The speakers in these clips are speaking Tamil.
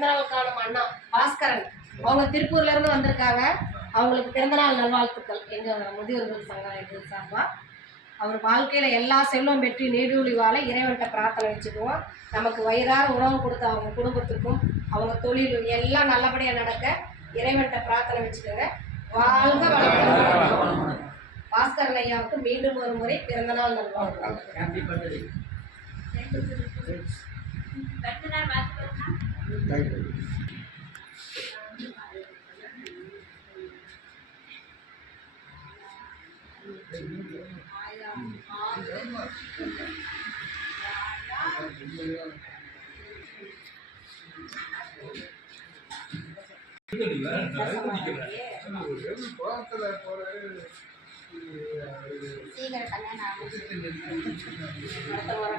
பிறந்தநாள் காணும் அண்ணா பாஸ்கரன் அவங்க திருப்பூர்ல இருந்து வந்திருக்காங்க. அவங்களுக்கு பிறந்தநாள் நல்வாழ்த்துக்கள் எங்க முதியோர்கள் சங்கம் இது சார்பா. அவர் வாழ்க்கையில எல்லா செல்வம் பெற்று நீடூழி வாழ இறைவன்கிட்ட பிரார்த்தனை வச்சுக்குவோம். நமக்கு வயிறார உணவு கொடுத்த அவங்க குடும்பத்துக்கும் அவங்க தொழில் எல்லாம் நல்லபடியா நடக்க இறைவன்கிட்ட பிரார்த்தனை வச்சுக்கோங்க. வாழ்க வளமுடன். பாஸ்கரன் ஐயாவுக்கு மீண்டும் ஒரு முறை பிறந்தநாள் நல்வாழ்த்துக்கள்.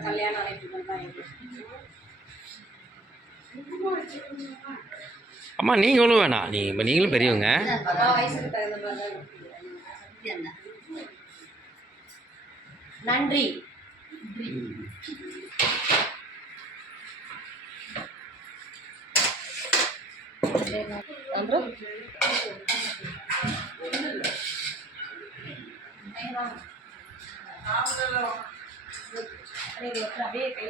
கல்யாணம் அம்மா நீங்களும் வேணாம், நீங்களும் பெரியவங்க. நன்றி. அப்படியே கை